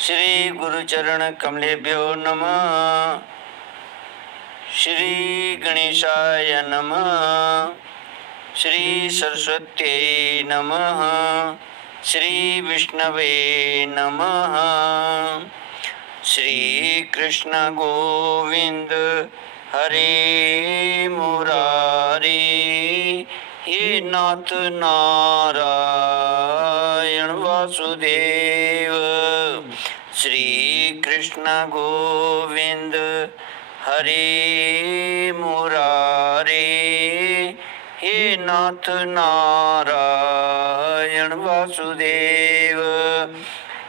श्री गुरुचरण कमलेभ्यो नमः। श्री गणेशाय नमः। श्री सरस्वत्यै नमः। श्री विष्णवे नमः। श्री कृष्ण गोविंद हरे मुरारी, हे नाथ नारायण वासुदेव। श्री कृष्ण गोविंद हरे मुरारी, हे नाथ नारायण वासुदेव।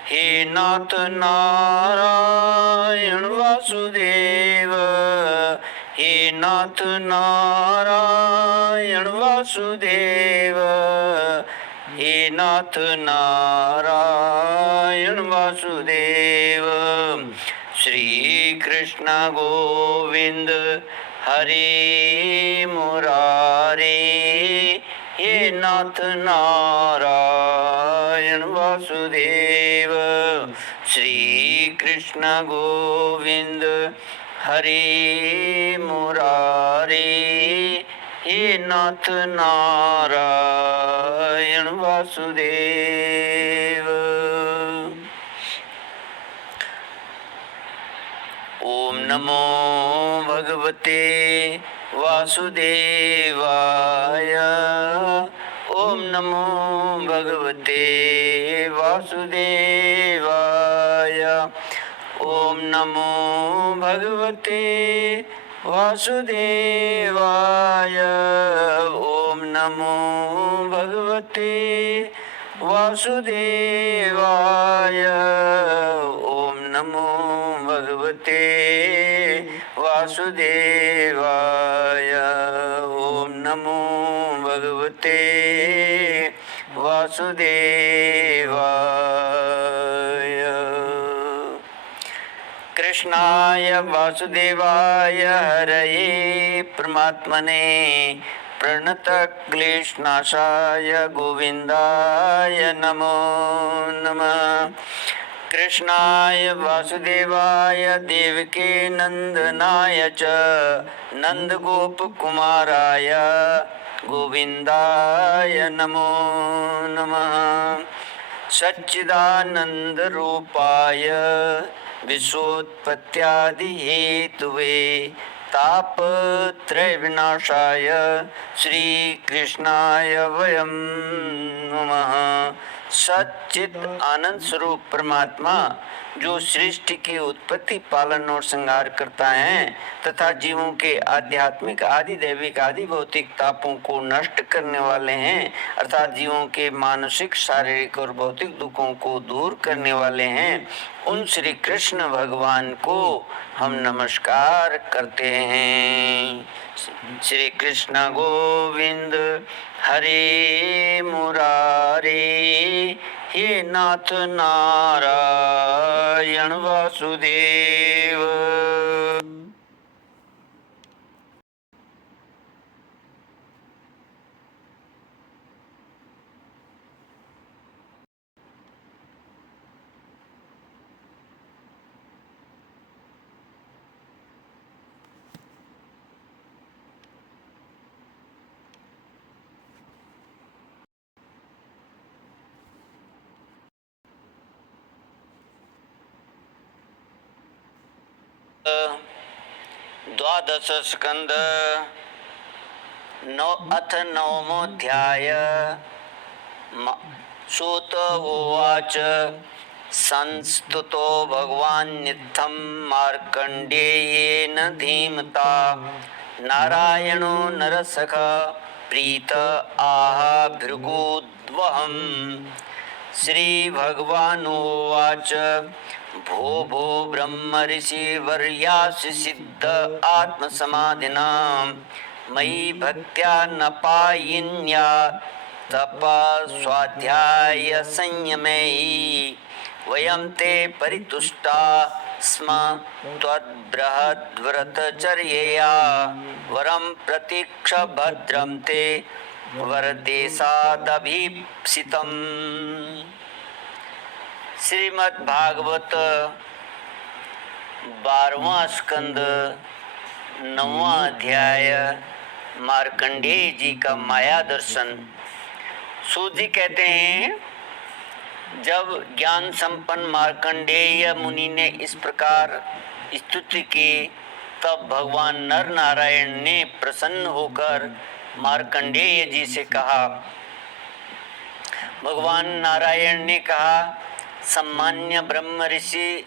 हे नाथ नारायण वासुदेव। हे नाथ नारायण वासुदेव। हे नाथ नारायण वासुदेव। श्री कृष्ण गोविंद हरे मुरारी, हे नाथ नारायण वासुदेव। श्री कृष्ण गोविंद हरे मुरारी, हे नाथ नारायण वासुदेव। ओम नमो भगवते वासुदेवाय। ओम नमो भगवते वासुदेवाय। ओम नमो भगवते वासुदेवाय। ओम नमो भगवते वासुदेवाय। ओम नमो भगवते वासुदेवाय। ओम नमो भगवते वासुदेवाय। कृष्णाय वासुदेवाय हरये परमात्मने प्रणतक्लेशनाशाय गोविन्दाय नमो नमः। कृष्णाय वासुदेवाय देवकी नंदनाय च नंदगोपकुमाराय गोविन्दाय नमो नमः। सच्चिदानंद रूपाय विश्वोत्पत्त्यादिहेतुवे तापत्रय विनाशाय श्री कृष्णाय वयं नमः। सच्चित आनंद स्वरूप परमात्मा जो सृष्टि की उत्पत्ति, पालन और संहार करता है तथा जीवों के आध्यात्मिक, आदि दैविक, आदि भौतिक तापों को नष्ट करने वाले हैं, अर्थात जीवों के मानसिक, शारीरिक और भौतिक दुखों को दूर करने वाले हैं, उन श्री कृष्ण भगवान को हम नमस्कार करते हैं। श्री कृष्ण गोविंद हरे मुरारी, हे नाथ नारायण वासुदेव। द्वादश स्कंद अथ नवमोऽध्याय। सूत उवाच संस्तुतो भगवान् नित्यं मार्कण्डेयेन धीमता नारायणो नरसखा प्रीत आह भृगुद्वहम्। श्री भगवानुवाच भो भो ब्रह्म ऋषि वर्यासि सिद्ध आत्मसमाधिना मयि भक्त्या न पायिन्या तपा स्वाध्याय संयमैः वयं ते परितुष्टा स्म त्वद्बृहद्व्रतचर्यया वरं प्रतीक्ष भद्रं ते वरदेशादभीप्सितम्। श्रीमद् भागवत 12वां स्कंद 9वां अध्याय मार्कंडेय जी का माया दर्शन। सूत जी कहते हैं, जब ज्ञान संपन्न मार्कंडेय मुनि ने इस प्रकार स्तुति की, तब भगवान नर नारायण ने प्रसन्न होकर मार्कंडेय जी से कहा। भगवान नारायण ने कहा, सम्मान्य ब्रह्म ऋषि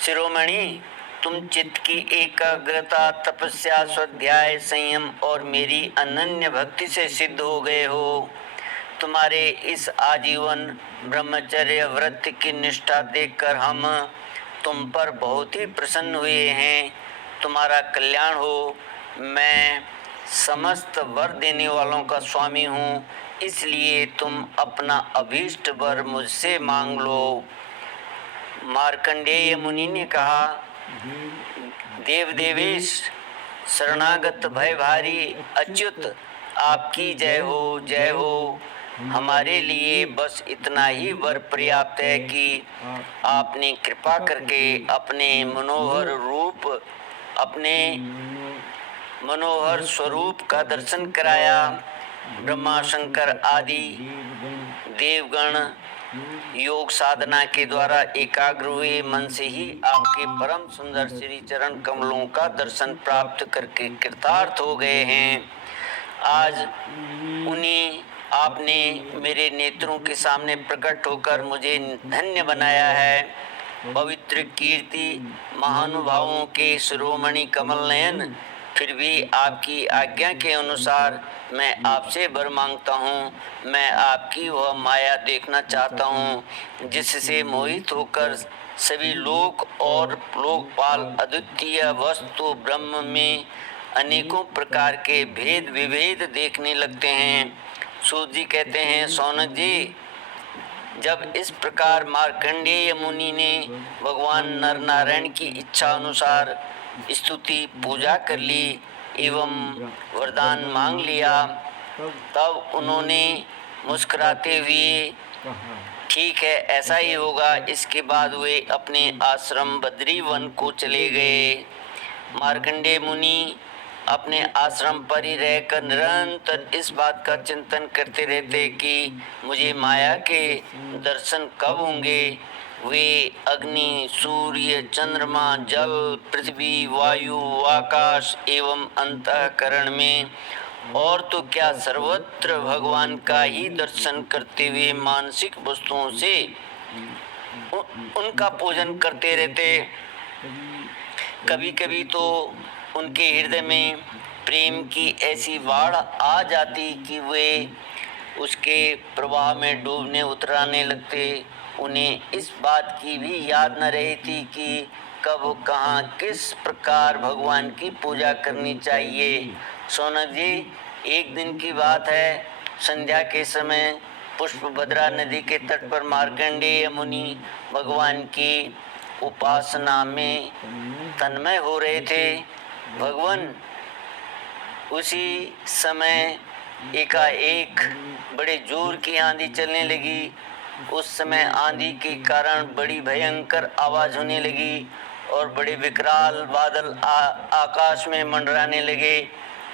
शिरोमणि, तुम चित्त की एकाग्रता, तपस्या, स्वाध्याय, संयम और मेरी अनन्य भक्ति से सिद्ध हो गए हो। तुम्हारे इस आजीवन ब्रह्मचर्य व्रत की निष्ठा देखकर हम तुम पर बहुत ही प्रसन्न हुए हैं। तुम्हारा कल्याण हो। मैं समस्त वर देने वालों का स्वामी हूँ, इसलिए तुम अपना अभीष्ट वर मुझसे मांग लो। मार्कंडेय मुनि ने कहा, देव देवेश, शरणागत भयभारी अच्युत, आपकी जय हो, जय हो। हमारे लिए बस इतना ही वर पर्याप्त है कि आपने कृपा करके अपने मनोहर स्वरूप का दर्शन कराया। ब्रह्मा शंकर आदि देवगण योग साधना के द्वारा एकाग्र हुए मन से ही आपके परम सुंदर श्री चरण कमलों का दर्शन प्राप्त करके कृतार्थ हो गए हैं। आज उन्हीं आपने मेरे नेत्रों के सामने प्रकट होकर मुझे धन्य बनाया है। पवित्र कीर्ति महानुभावों के शिरोमणि कमल नयन, फिर भी आपकी आज्ञा के अनुसार मैं आपसे वर मांगता हूँ। मैं आपकी वह माया देखना चाहता हूँ जिससे मोहित होकर सभी लोक और लोकपाल अद्वितीय वस्तु ब्रह्म में अनेकों प्रकार के भेद विभेद देखने लगते हैं। सूत जी कहते हैं, सौनक जी, जब इस प्रकार मार्कंडेय मुनि ने भगवान नर नारायण की इच्छा अनुसार स्तुति पूजा कर ली एवं वरदान मांग लिया, तब उन्होंने मुस्कुराते हुए, ठीक है, ऐसा ही होगा। इसके बाद वे अपने आश्रम बद्री वन को चले गए। मार्कंडेय मुनि अपने आश्रम पर ही रहकर निरंतर इस बात का चिंतन करते रहते कि मुझे माया के दर्शन कब होंगे। वे अग्नि, सूर्य, चंद्रमा, जल, पृथ्वी, वायु, आकाश एवं अंतःकरण में और तो क्या सर्वत्र भगवान का ही दर्शन करते हुए मानसिक वस्तुओं से उनका पूजन करते रहते। कभी कभी तो उनके हृदय में प्रेम की ऐसी बाढ़ आ जाती कि वे उसके प्रवाह में डूबने उतराने लगते। उन्हें इस बात की भी याद न रही थी कि कब कहाँ किस प्रकार भगवान की पूजा करनी चाहिए। सोनक जी, एक दिन की बात है, संध्या के समय पुष्पभद्रा नदी के तट पर मार्कंडेय मुनि भगवान की उपासना में तन्मय हो रहे थे। भगवान उसी समय एकाएक बड़े जोर की आंधी चलने लगी। उस समय आंधी के कारण बड़ी भयंकर आवाज होने लगी और बड़े विकराल बादल आकाश में मंडराने लगे।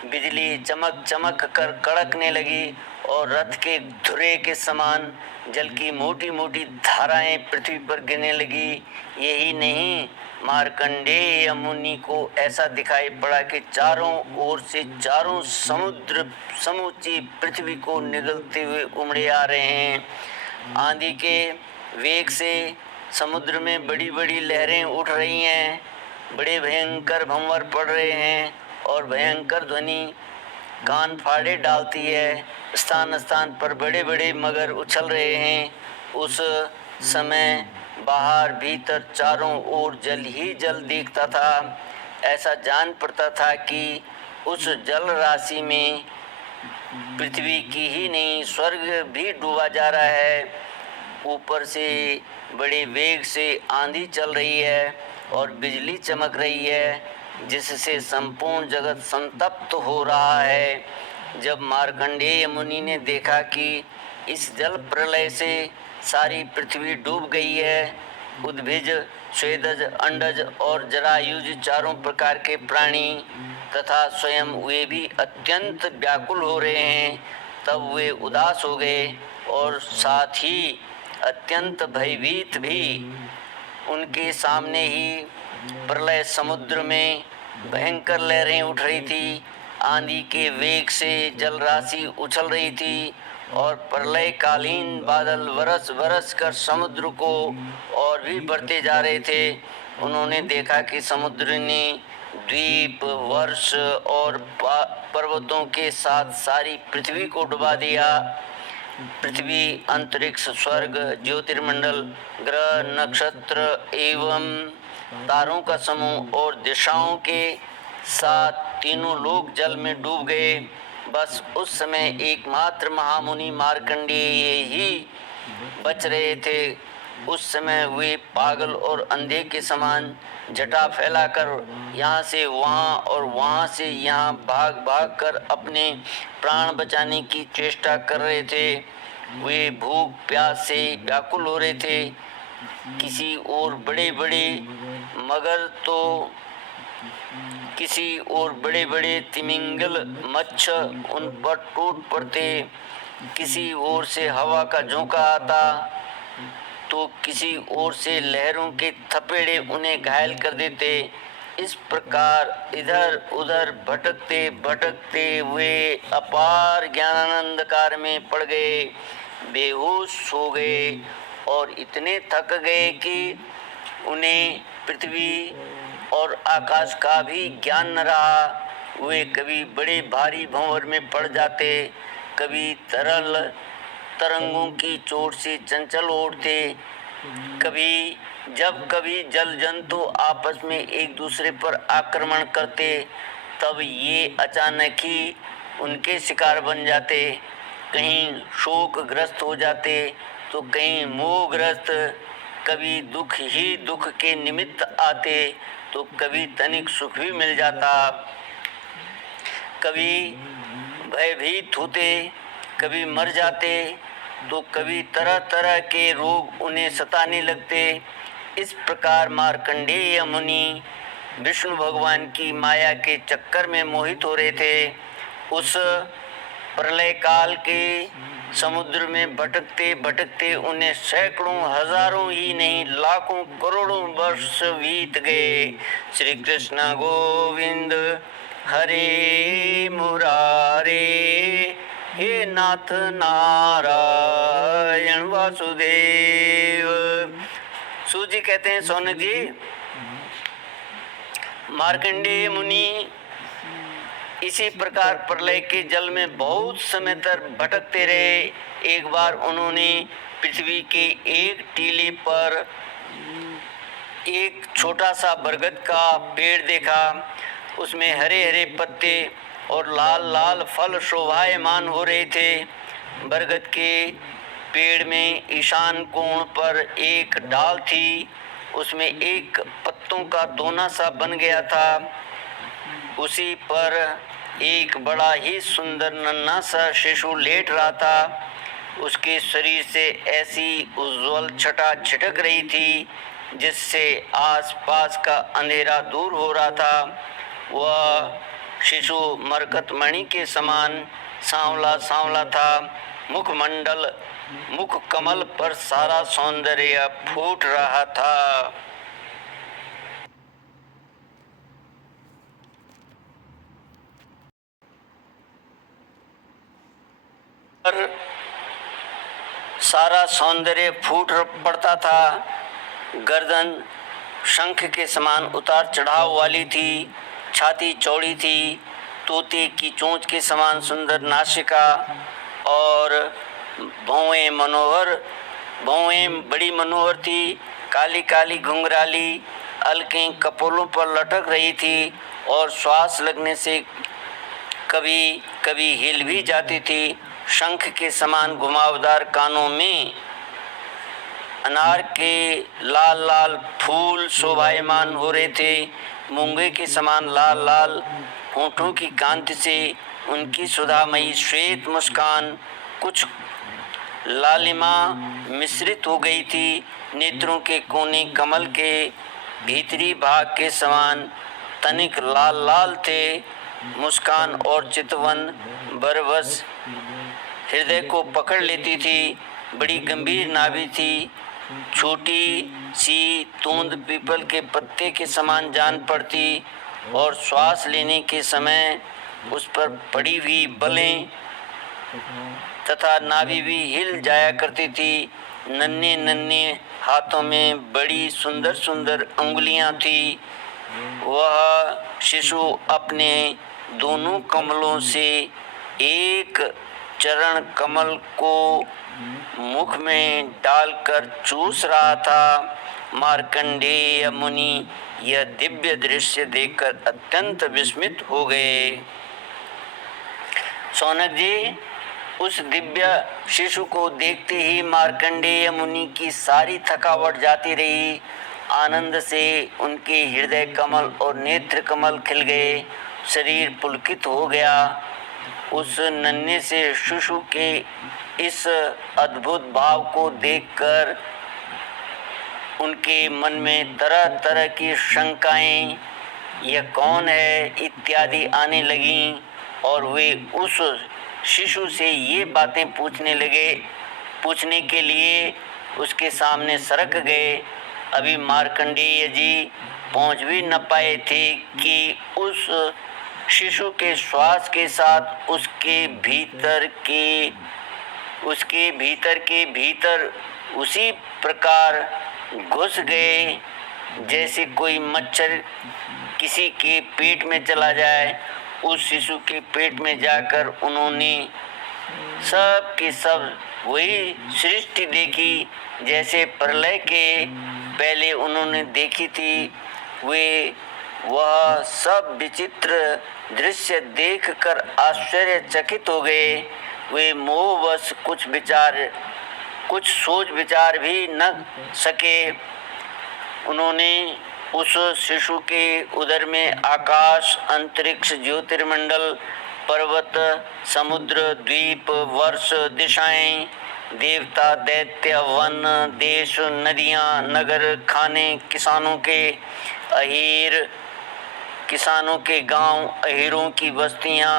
बिजली चमक चमक कर कड़कने लगी और रथ के धुरे के समान जल की मोटी मोटी धाराएं पृथ्वी पर गिरने लगी। यही नहीं, मार्कंडेय मुनि को ऐसा दिखाई पड़ा कि चारों ओर से चारों समुद्र समूची पृथ्वी को निगलते हुए उमड़े आ रहे हैं। आंधी के वेग से समुद्र में बड़ी बड़ी लहरें उठ रही हैं, बड़े भयंकर भंवर पड़ रहे हैं और भयंकर ध्वनि कान फाड़े डालती है। स्थान स्थान पर बड़े बड़े मगर उछल रहे हैं। उस समय बाहर भीतर चारों ओर जल ही जल दिखता था। ऐसा जान पड़ता था कि उस जल राशि में पृथ्वी की ही नहीं स्वर्ग भी डूबा जा रहा है। ऊपर से बड़े वेग से आंधी चल रही है और बिजली चमक रही है, जिससे संपूर्ण जगत संतप्त हो रहा है। जब मार्कंडेय मुनि ने देखा कि इस जल प्रलय से सारी पृथ्वी डूब गई है। उद्भिज, स्वेदज, अंडज और जरायुज चारों प्रकार के प्राणी तथा स्वयं वे भी अत्यंत व्याकुल हो रहे हैं। तब वे उदास हो गए और साथ ही अत्यंत भयभीत भी। उनके सामने ही प्रलय समुद्र में भयंकर लहरें उठ रही थी। आंधी के वेग से जल राशि उछल रही थी और प्रलयकालीन बादल बरस बरस कर समुद्र को और भी बढ़ते जा रहे थे। उन्होंने देखा कि समुद्र ने द्वीप, वर्ष और पर्वतों के साथ सारी पृथ्वी को डुबा दिया। पृथ्वी, अंतरिक्ष, स्वर्ग, ज्योतिर्मंडल, ग्रह, नक्षत्र एवं तारों का समूह और दिशाओं के साथ तीनों लोग जल में डूब गए। बस उस समय एकमात्र महामुनि मार्कंडेय ही बच रहे थे। उस समय वे पागल और अंधे के समान जटा फैलाकर यहाँ से वहाँ और वहाँ से यहाँ भाग भाग कर अपने प्राण बचाने की चेष्टा कर रहे थे। वे भूख प्यास से व्याकुल हो रहे थे। किसी ओर बड़े बड़े मगर तो किसी ओर बड़े बड़े तिमिंगल मच्छ उन पर टूट पड़ते। किसी ओर से हवा का झोंका आता तो किसी ओर से लहरों के थपेड़े उन्हें घायल कर देते। इस प्रकार इधर उधर भटकते भटकते वे अपार ज्ञानानंदकार में पड़ गए, बेहोश हो गए और इतने थक गए कि उन्हें पृथ्वी और आकाश का भी ज्ञान न रहा। वे कभी बड़े भारी भंवर में पड़ जाते, कभी तरल तरंगों की चोट से चंचल उठते, कभी जल जंतु आपस में एक दूसरे पर आक्रमण करते, तब ये अचानक ही उनके शिकार बन जाते। कहीं शोकग्रस्त हो जाते तो कहीं मोहग्रस्त, कभी दुख ही दुख के निमित्त आते तो कभी तनिक सुख भी मिल जाता। कभी भयभीत होते, कभी मर जाते तो कभी तरह तरह के रोग उन्हें सताने लगते। इस प्रकार मार्कंडेय मुनि विष्णु भगवान की माया के चक्कर में मोहित हो रहे थे। उस प्रलय काल के समुद्र में भटकते भटकते उन्हें सैकड़ों हजारों ही नहीं लाखों करोड़ों वर्ष बीत गए। श्री कृष्ण गोविंद हरे मुरारे, हे नाथ नारायण वासुदेव। सूजी कहते हैं, सोनक जी, मार्कंडेय मुनि इसी प्रकार प्रलय के जल में बहुत समय तक भटकते रहे। एक बार उन्होंने पृथ्वी के एक टीले पर एक छोटा सा बरगद का पेड़ देखा। उसमें हरे हरे पत्ते और लाल लाल फल शोभायमान हो रहे थे। बरगद के पेड़ में ईशान कोण पर एक डाल थी, उसमें एक पत्तों का दोना सा बन गया था। उसी पर एक बड़ा ही सुंदर नन्हा सा शिशु लेट रहा था। उसके शरीर से ऐसी उज्जवल छटा छिटक रही थी जिससे आसपास का अंधेरा दूर हो रहा था। वह शिशु मरकत मणि के समान सांवला सांवला था। मुखमंडल, मुख कमल पर सारा सौंदर्य फूट रहा था। पर सारा सौंदर्य फूट पड़ता था। गर्दन शंख के समान उतार चढ़ाव वाली थी, छाती चौड़ी थी, तोते की चोंच के समान सुंदर नासिका और भौएं बड़ी मनोहर थी। काली काली घुंघराली अलकें कपोलों पर लटक रही थी और श्वास लगने से कभी कभी हिल भी जाती थी। शंख के समान घुमावदार कानों में अनार के लाल लाल फूल शोभायमान हो रहे थे। मूंगे के समान लाल लाल होठों की कांति से उनकी सुधामयी श्वेत मुस्कान कुछ लालिमा मिश्रित हो गई थी। नेत्रों के कोने कमल के भीतरी भाग के समान तनिक लाल लाल थे। मुस्कान और चितवन बरबस हृदय को पकड़ लेती थी। बड़ी गंभीर नाभि थी। छोटी सी तूंद पीपल के पत्ते के समान जान पड़ती और श्वास लेने के समय उस पर पड़ी हुई बलें तथा नाभि भी हिल जाया करती थी। नन्हे नन्हे हाथों में बड़ी सुंदर सुंदर अंगुलियां थी। वह शिशु अपने दोनों कमलों से एक चरण कमल को मुख में डालकर चूस रहा था। मार्कंडेय मुनि यह दिव्य दृश्य देखकर अत्यंत विस्मित हो गए। शौनक जी, उस दिव्य शिशु को देखते ही मार्कंडेय मुनि की सारी थकावट जाती रही। आनंद से उनके हृदय कमल और नेत्र कमल खिल गए। शरीर पुलकित हो गया। उस नन्हे से शिशु के इस अद्भुत भाव को देखकर उनके मन में तरह तरह की शंकाएं, यह कौन है इत्यादि आने लगीं और वे उस शिशु से ये बातें पूछने के लिए उसके सामने सरक गए। अभी मार्कंडेय जी पहुंच भी न पाए थे कि उस शिशु के श्वास के साथ उसके भीतर के भीतर उसी प्रकार घुस गए जैसे कोई मच्छर किसी के पेट में चला जाए। उस शिशु के पेट में जाकर उन्होंने सब के सब वही सृष्टि देखी जैसे प्रलय के पहले उन्होंने देखी थी। वह सब विचित्र दृश्य देखकर आश्चर्यचकित हो गए। वे मोहवश कुछ सोच विचार भी न सके। उन्होंने उस शिशु के उदर में आकाश, अंतरिक्ष, ज्योतिर्मंडल, पर्वत, समुद्र, द्वीप, वर्ष, दिशाएं, देवता, दैत्य, वन, देश, नदियां, नगर, खाने, किसानों के गांव, अहीरों की बस्तियां,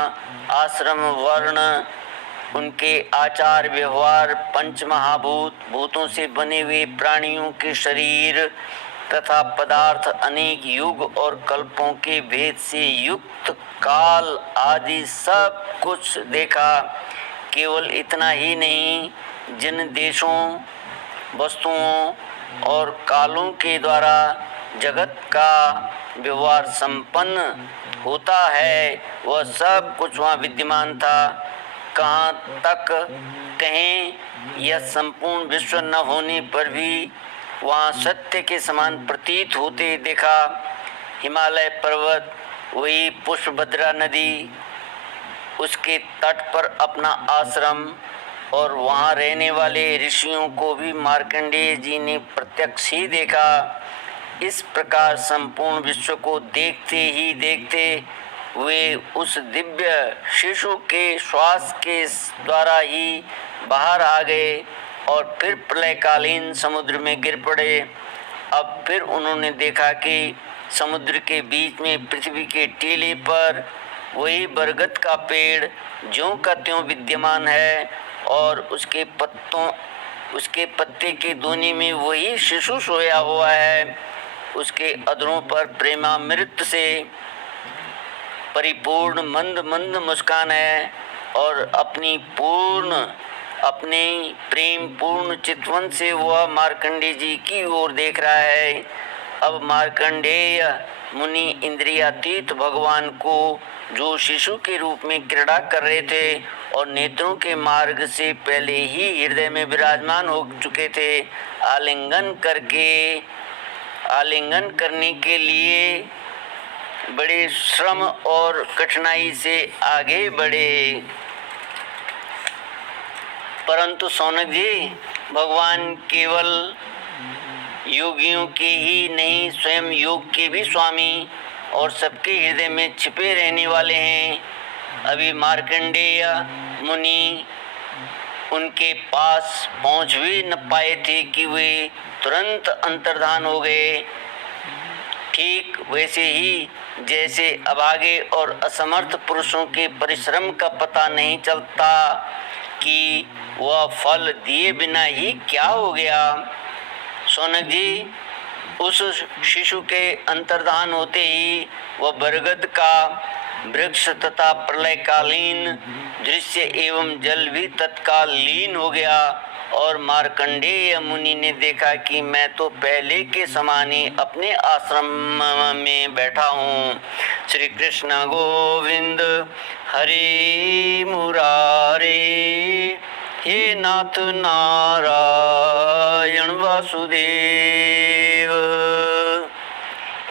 आश्रम, वर्ण, उनके आचार व्यवहार, पंच महाभूत, भूतों से बने हुए प्राणियों के शरीर तथा पदार्थ, अनेक युग और कल्पों के भेद से युक्त काल आदि सब कुछ देखा। केवल इतना ही नहीं, जिन देशों, वस्तुओं और कालों के द्वारा जगत का व्यवहार संपन्न होता है वह सब कुछ वहाँ विद्यमान था। कहाँ तक कहें, यह संपूर्ण विश्व न होने पर भी वहाँ सत्य के समान प्रतीत होते देखा। हिमालय पर्वत, वही पुष्पभद्रा नदी, उसके तट पर अपना आश्रम और वहाँ रहने वाले ऋषियों को भी मार्कंडेय जी ने प्रत्यक्ष ही देखा। इस प्रकार संपूर्ण विश्व को देखते ही देखते वे उस दिव्य शिशु के श्वास के द्वारा ही बाहर आ गए और फिर प्रलयकालीन समुद्र में गिर पड़े। अब फिर उन्होंने देखा कि समुद्र के बीच में पृथ्वी के टीले पर वही बरगद का पेड़ ज्यों का त्यों विद्यमान है और उसके पत्ते के दोने में वही शिशु सोया हुआ है। उसके अधरों पर प्रेमामृत से परिपूर्ण मंद मंद मुस्कान है और अपने प्रेम पूर्ण चितवन से वह मार्कंडेय जी की ओर देख रहा है। अब मार्कंडेय मुनि इंद्रियातीत भगवान को जो शिशु के रूप में क्रीड़ा कर रहे थे और नेत्रों के मार्ग से पहले ही हृदय में विराजमान हो चुके थे, आलिंगन करने के लिए बड़े श्रम और कठिनाई से आगे बढ़े। परंतु शौनक जी, भगवान केवल योगियों के ही नहीं, स्वयं योग के भी स्वामी और सबके हृदय में छिपे रहने वाले हैं। अभी मार्कंडेय मुनि उनके पास पहुंच भी न पाए थे कि वे तुरंत अंतर्धान हो गए। ठीक वैसे ही जैसे अभागे और असमर्थ पुरुषों के परिश्रम का पता नहीं चलता कि वह फल दिए बिना ही क्या हो गया। सोनक जी, उस शिशु के अंतर्धान होते ही वह बरगद का वृक्ष तथा प्रलयकालीन दृश्य एवं जल भी तत्काल लीन हो गया और मार्कंडेय मुनि ने देखा कि मैं तो पहले के समान ही अपने आश्रम में बैठा हूँ। श्री कृष्ण गोविंद हरि मुरारे, हे नाथ नारायण वासुदेव।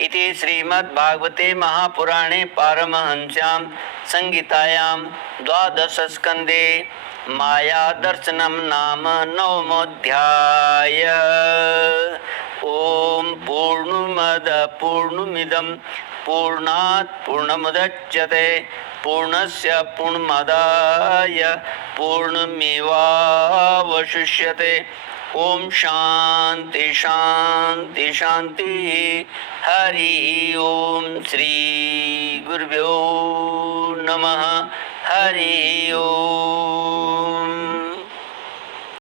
इति श्रीमद्भागवते महापुराणे पारमहंस्यां संहितायां द्वादश स्कंदे माया दर्शनम नाम नवमोऽध्याय। ओम पूर्णमद पूर्णमिदं पूर्णात् पूर्णमुदच्यते पूर्णस्य पूर्णमादाय पूर्णमेवावशिष्यते। ओम शांति शांति शांति। हरि ओम श्री गुरुभ्यो नमः। हरि ओम।